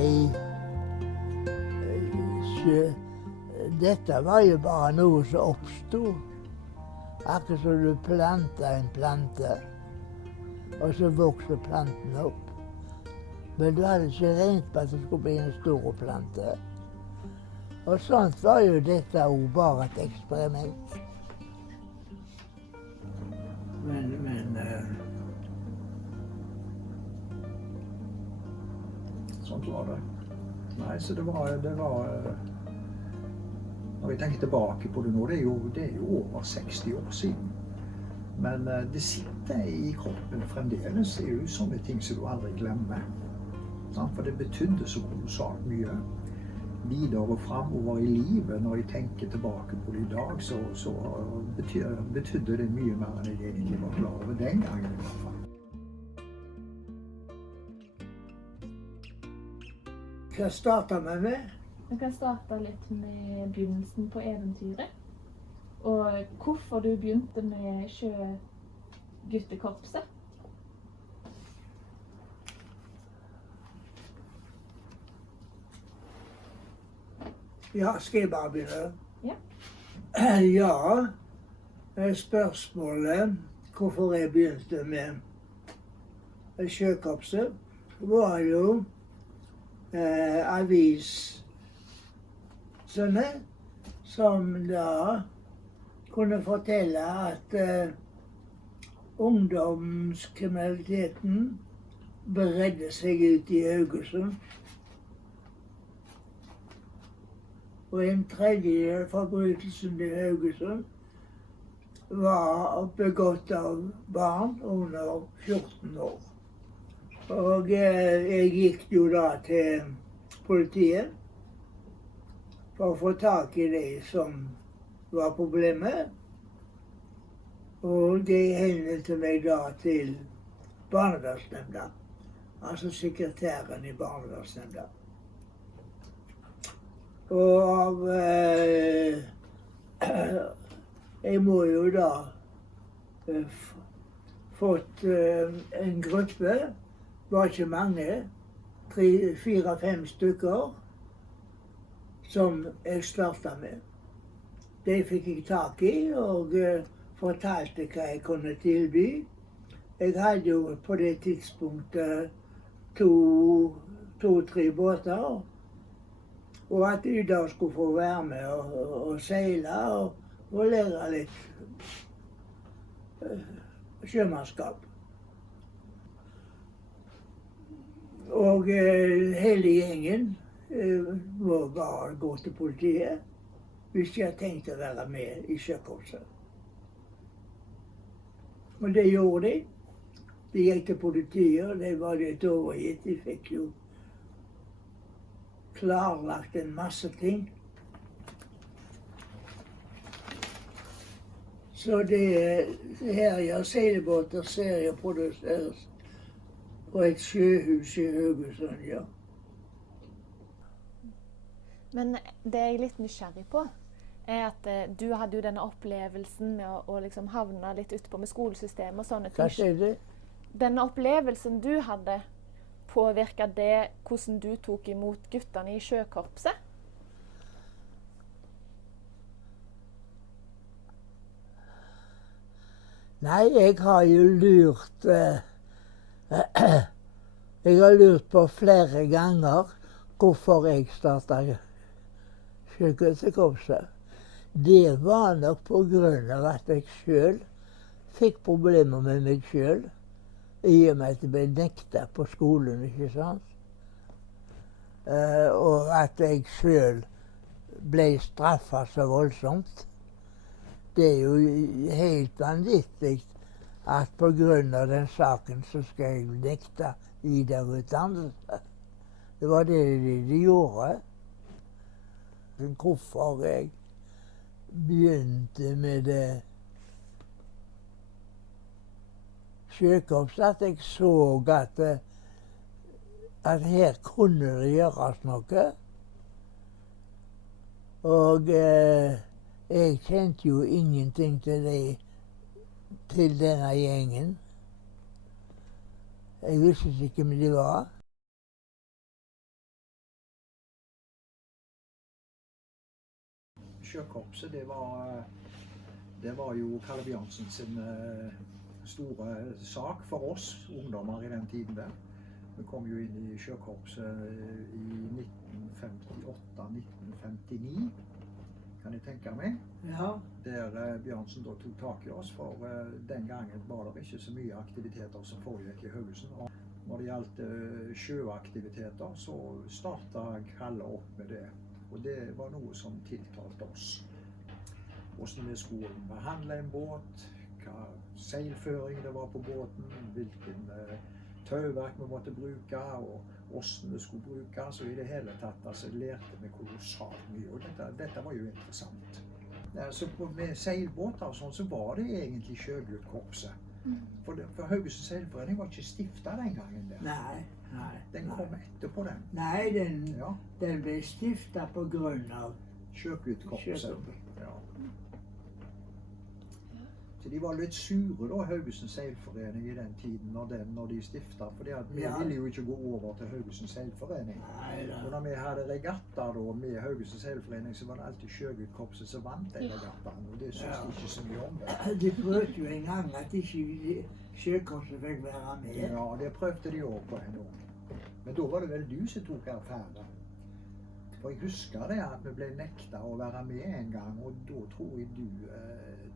Nei, sjø, dette var jo bare noe som oppstod. Akkurat som du planter en plante, og så vokser planten opp. Men du hadde ikke regnet på at det skulle bli en stor plante. Og sånt var jo dette også bare et eksperiment. Sånt var det. Nei, så det var når jeg tenker tilbake på det nå, det er jo over 60 år siden. Men det sitter i kroppen fremdeles. Det er jo sånne ting som du aldri glemmer. For det betydde så kolossalt mye. Videre og fremover i livet, når jeg tenker tilbake på det i dag, så betydde det mye mer enn jeg egentlig var klar over den gangen i hvert fall. Hva starter vi med? Vi kan starte litt med begynnelsen på eventyret. Og hvorfor du begynte med sjøguttekorpset. Ja, skal jeg bare begynne? Ja. Ja, spørsmålet hvorfor jeg begynte med sjøkorpset, var jo avisene som da kunne fortelle at ungdomskriminaliteten bredde seg ut i Haugesund. Og en tredjedel av forbrytelsen i Haugesund var begått av barn under 14 år. Og jeg gikk jo da til politiet for å få tak i det som var problemet. Og de henvendte meg da til barnevernsnemnda, altså sekretæren i barnevernsnemnda. Og jeg må jo da fått en gruppe, var ikke mange, 4-5 stykker, som jeg startet med. De fikk jeg tak i og fortalte hva jeg kunne tilby. Jeg hadde jo på det tidspunktet 2-3 båter, og at de da skulle få være med og seile og lære litt sjømannskap. Og hele gjengen må bare gå til politiet hvis de har tenkt å være med i sjøkorpset. Og det gjorde de. De gikk til politiet, og det var litt overgitt. De fikk jo klarlagt en masse ting. Så det her gjør seilbåter serieproduseres på et sjøhus i Haugesund, ja. Men det jeg er litt nysgjerrig på, er at du hadde jo denne opplevelsen med å liksom havne litt utpå med skolesystemet og sånne ting. Hva sier du? Denne opplevelsen du hadde, påvirket det hvordan du tok imot guttene i sjøkorpset? Nei, jeg har jo lurt jeg har lurt på flere ganger hvorfor jeg startet sjøkorpset. Det var nok på grunn av at jeg selv fikk problemer med meg selv, i og med at jeg ble nektet på skolen, ikke sant? Og at jeg selv ble straffet så voldsomt. Det er jo helt vanvittig at på grunn av den saken så skal jeg nekte videreutdannelse. Det var det de gjorde. Hvorfor jeg begynte med det sjøkorpset, at jeg så at her kunne det gjøres noe. Og jeg kjente jo ingenting til denne gjengen. Jeg visste ikke hvem de var. sjøkorpset, det var jo Kalle Bjørnsen sin store sak for oss ungdommer i den tiden der. Vi kom jo inn i sjøkorpset i 1958-1959, kan jeg tenke meg. Ja. Der Bjørnsen da tok tak i oss, for den gangen var det ikke så mye aktiviteter som foregikk i Haugesund. Og når det gjaldt sjøaktiviteter, så startet Kalle opp med det. Og det var noe som tiltalte oss. Hvordan vi skulle behandle en båt, hva seilføring det var på båten, hvilken tauverk vi måtte bruke, og hvordan det skulle brukes. Og i det hele tatt altså, lærte vi kolossalt mye, og dette var jo interessant. Så med seilbåter og sånn, så var det egentlig Sjøglutkorpset. For Haugesund Seilforening var ikke stiftet den gangen der. Nei. Den kom etterpå den. Nei, den ble stiftet på grunn av Sjøglutkorpset. Ja. Så de var litt sure da, Haugesund Seilforening i den tiden, når de stiftet, for vi ville jo ikke gå over til Haugesund Seilforening. Og når vi hadde regatter da, med Haugesund Seilforening, så var det alltid Sjøglutkorpset som vant de regattene, og det synes de ikke så mye om det. De prøvde jo en gang at ikke Sjøkorpset fikk være med. Ja, det prøvde de også på en gang. Men da var det vel du som tok affære. For jeg husker det at vi ble nekta å være med en gang, og da tror jeg du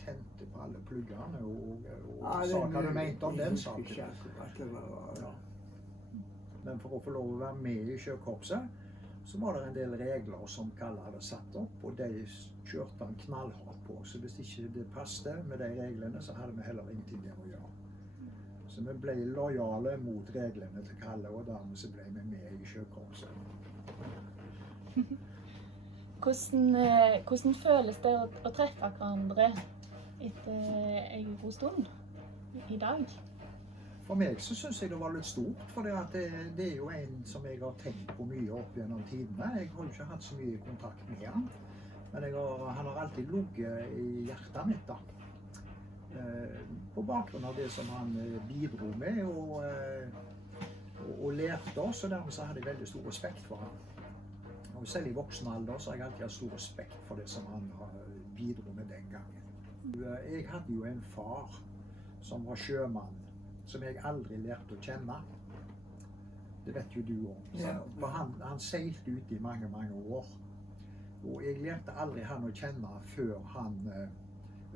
tente på alle pluggene og sa hva du mente om den saken. Ja. Men for å få lov å være med i Sjøkorpset, så var det en del regler som Kalle hadde satt opp, og de kjørte han knallhardt på. Så hvis ikke det passet med de reglene, så hadde vi heller ingenting der å gjøre. Så vi ble lojale mot reglene til Kalle, og dermed så ble vi med i Sjøkorpset. Hvordan føles det å treffe hverandre etter en god stund i dag? For meg så synes jeg det var litt stort, for det er jo en som jeg har tenkt på mye opp gjennom tidene. Jeg har jo ikke hatt så mye kontakt med han, men han har alltid ligget i hjertet mitt da. På bakgrunn av det som han bidro med og lærte oss, og dermed så hadde jeg veldig stor respekt for han. Og selv i voksen alder så har jeg alltid hatt stor respekt for det som han bidro med den gangen. Jeg hadde jo en far som var sjømann, som jeg aldri lærte å kjenne. Det vet jo du om. Ja. For han seilte ut i mange, mange år. Og jeg lærte aldri han å kjenne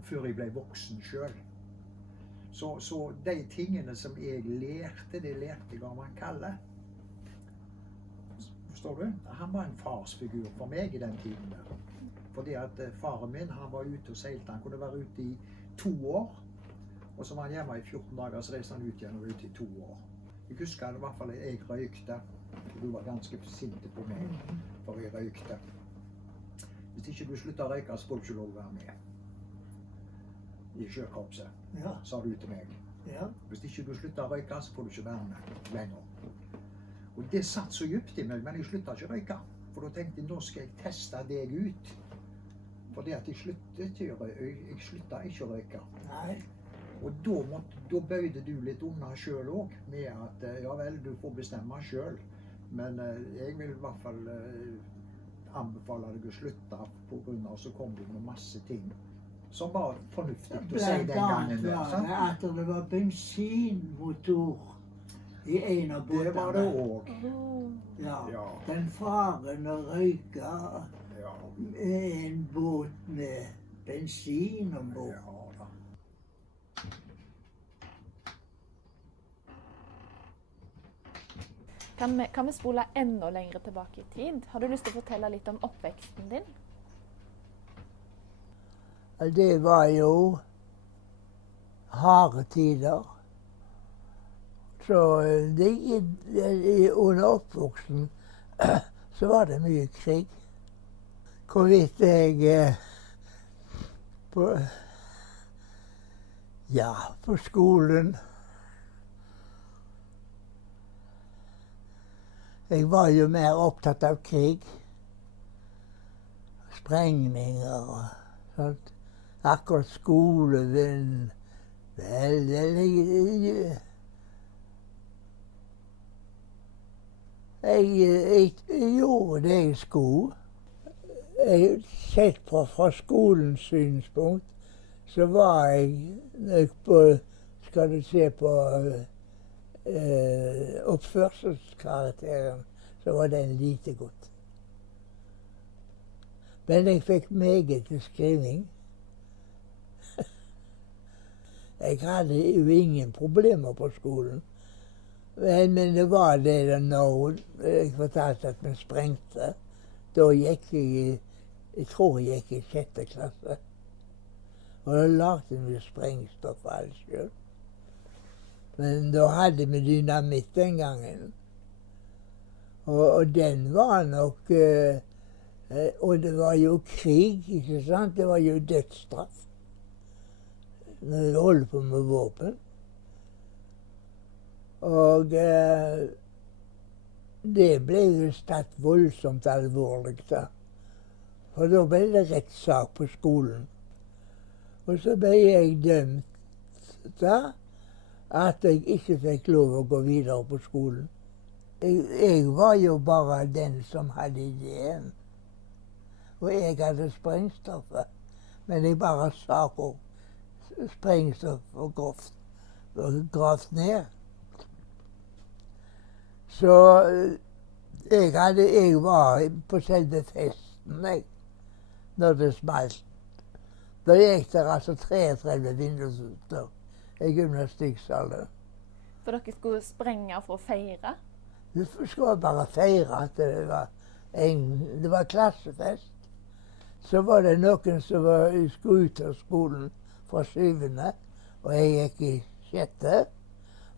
før jeg ble voksen selv. Så de tingene som jeg lærte, det lærte jeg om han Kalle. Forstår du? Han var en farsfigur for meg i den tiden der. Fordi at faren min, han var ute og seilte. Han kunne være ute i 2 år. Og så var han hjemme i 14 dager, så reiste han ut igjen og var ute i 2 år. Jeg husker i hvert fall at jeg røykte. Du var ganske sinte på meg, for jeg røykte. Hvis ikke du slutter å røyke, så får du ikke lov å være med. I Sjøkorpset, sa du til meg. Ja. Hvis ikke du slutter å røyke, så får du ikke være med lenger. Og det satt så dypt i meg, men jeg sluttet ikke å røyke. For da tenkte jeg, nå skal jeg teste deg ut. Fordi at jeg sluttet ikke å røyke. Nei. Og da bøyde du litt unna selv også, med at ja vel, du får bestemme selv. Men jeg vil i hvert fall anbefale deg å slutte på grunn av så kom du med masse ting som var fornuftig å si den gangen. Blant annet at det var bensinmotor i en av båtene. Det var det også. Ja. Den faren å røyke en båt med bensin ombord. Ja, da. Kan vi spole enda lenger tilbake i tid? Har du lyst til å fortelle litt om oppveksten din? Det var jo harde tider. Så under oppvoksen så var det mye krig. Hvorvidt jeg på skolen jeg var jo mer opptatt av krig. Sprengninger og sånt. Akkurat skolevenn. Jeg gjorde det jeg skulle. Sett på fra skolens synspunkt, så var jeg nok på, skal du se på oppførselskarakteren, så var den lite godt. Men jeg fikk meget til skriving. Jeg hadde jo ingen problemer på skolen. Men det var det da når jeg fortalte at vi sprengte. Da gikk jeg tror jeg gikk i 6. klasse. Og da lagde vi sprengstoff alt selv. Men da hadde vi dynamitt den gangen. Og den var nok og det var jo krig, ikke sant? Det var jo dødsstraff når vi holdt på med våpen. Og det ble jo tatt voldsomt alvorlig da. For da ble det rettssak på skolen. Og så ble jeg dømt da at jeg ikke fikk lov å gå videre på skolen. Jeg var jo bare den som hadde ideen. Og jeg hadde sprengstoffet. Men jeg bare sa hvor sprengstoff var gravd ned. Så jeg var på selve festen, jeg, når det smalt. Da gikk det altså 33 vindusruter i gymnastikksalen. For dere skulle sprenge for å feire? Vi skulle bare feire at det var klassefest. Så var det noen som skulle ut av skolen fra 7., og jeg gikk i 6.,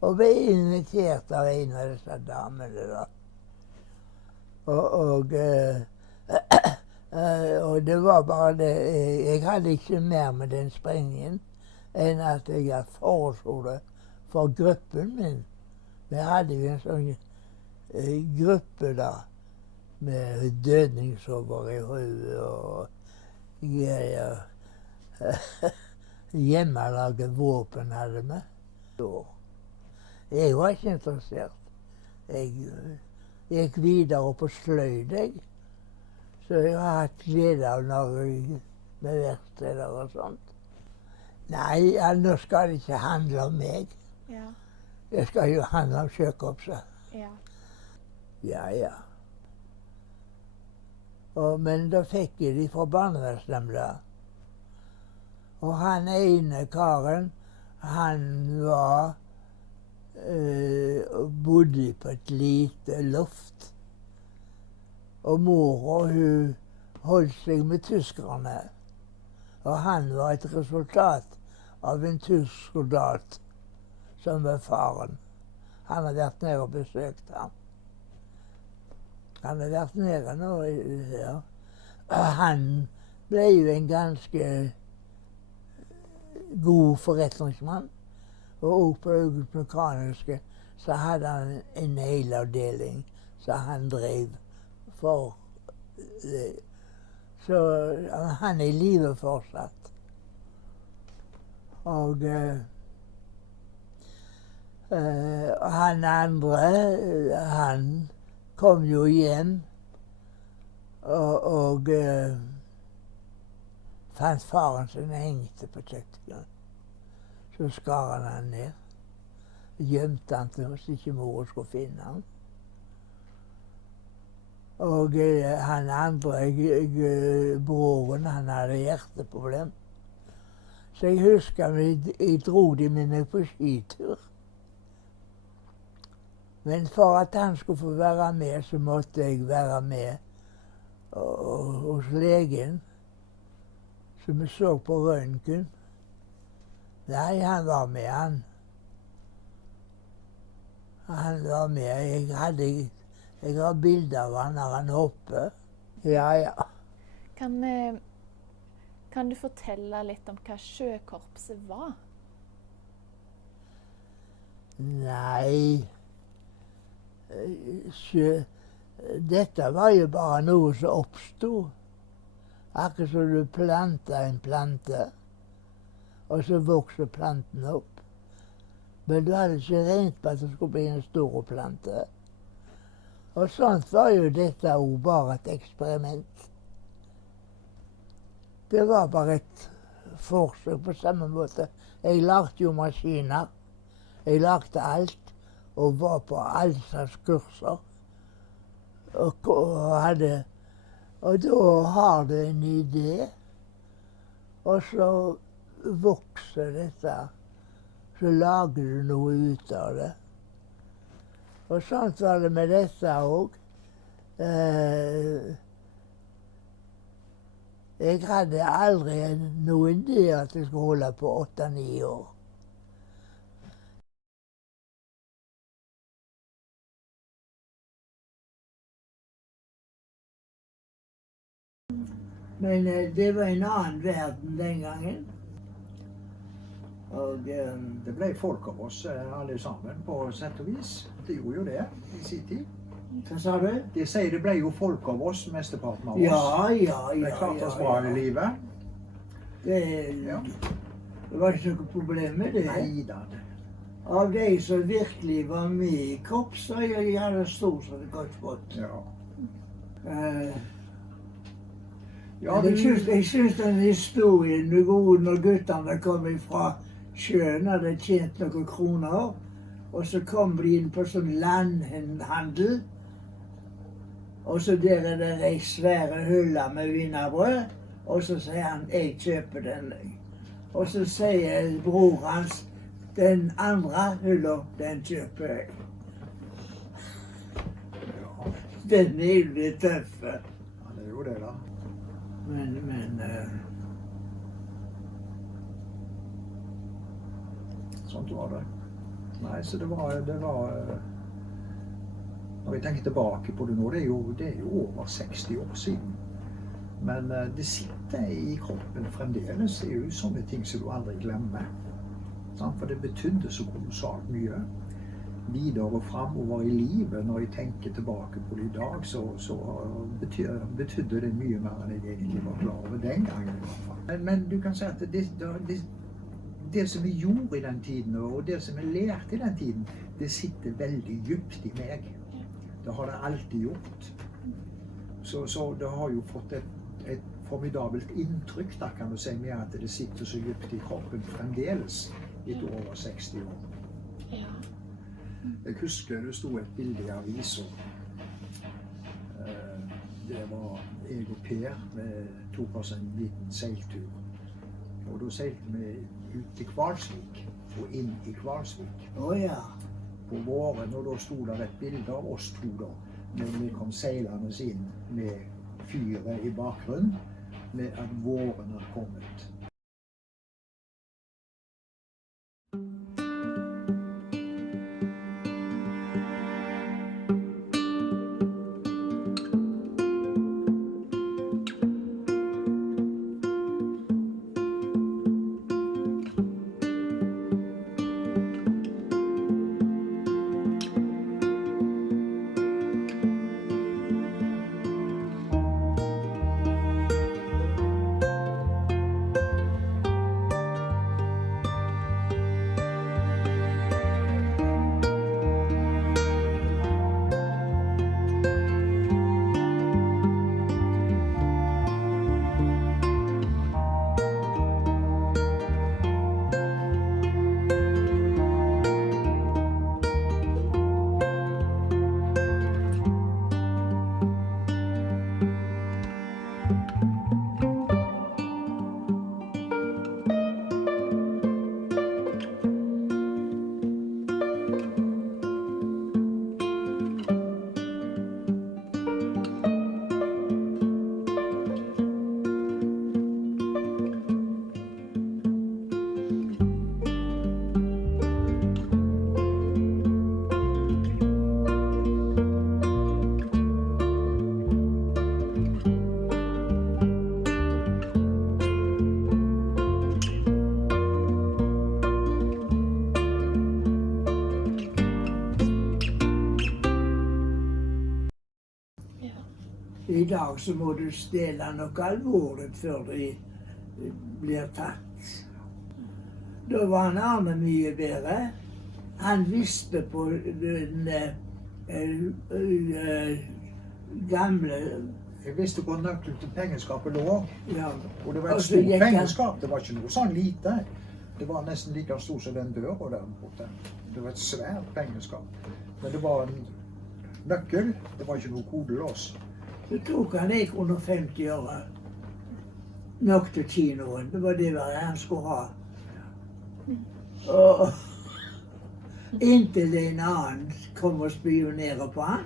og ble invitert av en av disse damene da. Og det var bare det, jeg hadde ikke mer med den sprengningen enn at jeg foreslo det for gruppen min. Vi hadde jo en sånn gruppe da, med dødningsover i hodet og hjemmelaget våpen hadde vi. Jeg var ikke interessert. Jeg gikk videre på sløyd, jeg. Så jeg har hatt glede av med verksteder og sånt. Nei, nå skal det ikke handle om meg. Ja. Det skal jo handle om sjøkorpset. Ja. Ja. Men da fikk jeg de fra barnevernsnemnda. Og han ene karen, han bodde på et lite loft. Og mora, hun holdt seg med tyskerne. Og han var et resultat av en tysk soldat som var faren. Han har vært nede og besøkt ham. Han har vært nede nå. Ja. Han ble jo en ganske god forretningsmann. Og også på August Mekaniske så hadde han en hel avdeling som han drev for. Så han er i live fortsatt. Og han andre, han kom jo hjem og fant faren sin hengte på kjøkkenet. Så skar han ned. Gjemte han til hvis ikke mor skulle finne han. Og han andre, broren, han hadde hjerteproblem. Så jeg husker jeg dro de med meg på skitur. Men for at han skulle få være med, så måtte jeg være med hos legen. Så vi så på røntgen. Nei, han var med, han. Han var med. Jeg har bilder av han når han hopper. Ja. Kan du fortelle litt om hva sjøkorpset var? Nei, dette var jo bare noe som oppstod. Akkurat som du planter en plante, og så vokser planten opp. Men du hadde ikke regnet på at det skulle bli en stor plante. Og sånt var jo dette også bare et eksperiment. Det var bare et forsøk på samme måte. Jeg lagde jo maskiner. Jeg lagde alt. Og var på alle slags kurser. Og da har du en idé. Og så vokser dette. Så lager du noe ut av det. Og sånn var det med dette òg. Jeg hadde aldri noen idé at jeg skulle holde på 8-9 år. Men det var en annen verden den gangen. Og Det ble folk av oss alle sammen, på sett og vis. Det gjorde jo det i sin tid. Hva sa du? De sier det ble jo folk av oss, mesteparten av oss. Ja. Vi klarte oss bra i livet. Det var ikke noe problem med det. Neida. Av de som virkelig var med i korps, så jeg hadde stort sett godt fått. Ja. Ja, jeg syns den historien er god når guttene kom fra sjøen, hadde tjent noen kroner. Og så kom de inn på sånn landhandel. Og så der er det ei svære hylle med wienerbrød. Og så sier han 'jeg kjøper den'. Og så sier bror hans 'den andre hylla, den kjøper jeg'. Ja. Den er jo litt tøff. Ja, det er jo det, da. Men Sånt var det. Nei, så det var Når jeg tenker tilbake på det nå, det er jo over 60 år siden. Men det sitter i kroppen fremdeles. Det er jo sånne ting som du aldri glemmer. For det betydde så kolossalt mye. Videre og fremover i livet, når jeg tenker tilbake på det i dag, så betydde det mye mer enn jeg egentlig var klar over den gangen i hvert fall. Men du kan si at det som vi gjorde i den tiden, og det som vi lærte i den tiden, det sitter veldig dypt i meg. Det har det alltid gjort. Så det har jo fått et formidabelt inntrykk, da kan du si, med at det sitter så dypt i kroppen fremdeles etter over 60 år. Ja. Jeg husker det sto et bilde i avisen. Det var jeg og Per, vi tok oss en liten seiltur. Og da seilte vi ut til Kvalsvik, og inn i Kvalsvik. ja. På våren, og da sto det et bilde av oss to da, når vi kom seilende inn med fyret i bakgrunnen, med at våren har kommet. I dag så må du stjele noe alvorlig før du blir tatt. Da var han Arne mye bedre. Han visste på den gamle Jeg visste hvor nøkkelen til pengeskapet lå. Ja. Og det var Og et så stort gikk han- pengeskap. Det var ikke noe sånn lite. Det var nesten like stort som den døra der borte. Det var et svært pengeskap. Men det var en nøkkel. Det var ikke noe kodelås. Så tok han 150 øre. Nok til kinoen. Det var det han skulle ha. Og inntil en annen kom og spionerer på han,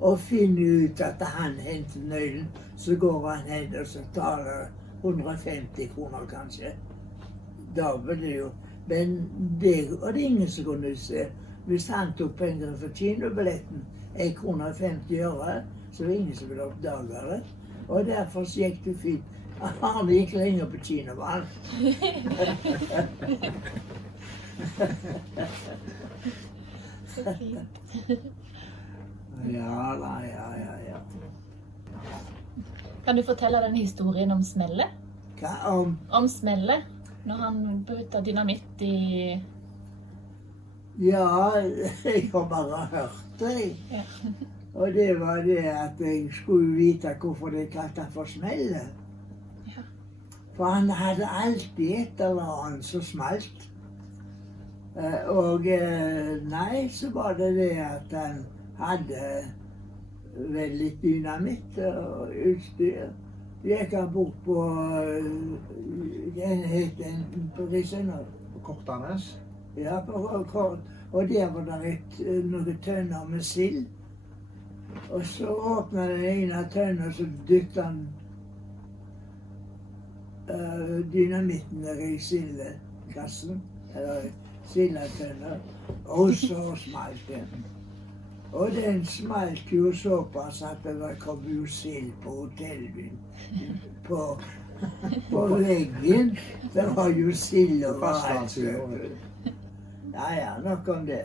og finner ut at han henter nøkkelen, så går han hen og så tar det 150 kroner kanskje. Da var det jo. Men det var det ingen som kunne se. Hvis han tok penger for kinobilletten, 1,50 øre, så var det ingen som ville oppdage det. Og derfor gikk det fint. Han gikk lenger på kino, var han. Så fint. Ja da, ja. Kan du fortelle den historien om smellet? Hva om? Om smellet? Når han brutta dynamitt i... Ja, jeg har bare hørt det. Ja. Og det var det at jeg skulle vite hvorfor de kalte han for Smelle. Ja. For han hadde alltid et eller annet som smalt. Og nei, så var det det at han hadde vel litt dynamitt og utstyr. Gikk han bort på den het en på Risenor. På Kortanes. Ja, på kort. Og der var det noen tønner med sild. Og så åpna den ene tønna, og så dytta han dynamitten ned i sildekassen. Eller sildetønna. Og så smalt den. Og den smalt jo såpass at det kom jo sild på hotellet. På veggen. Det var jo sild overalt. Fastlandssida. Ja, nok om det.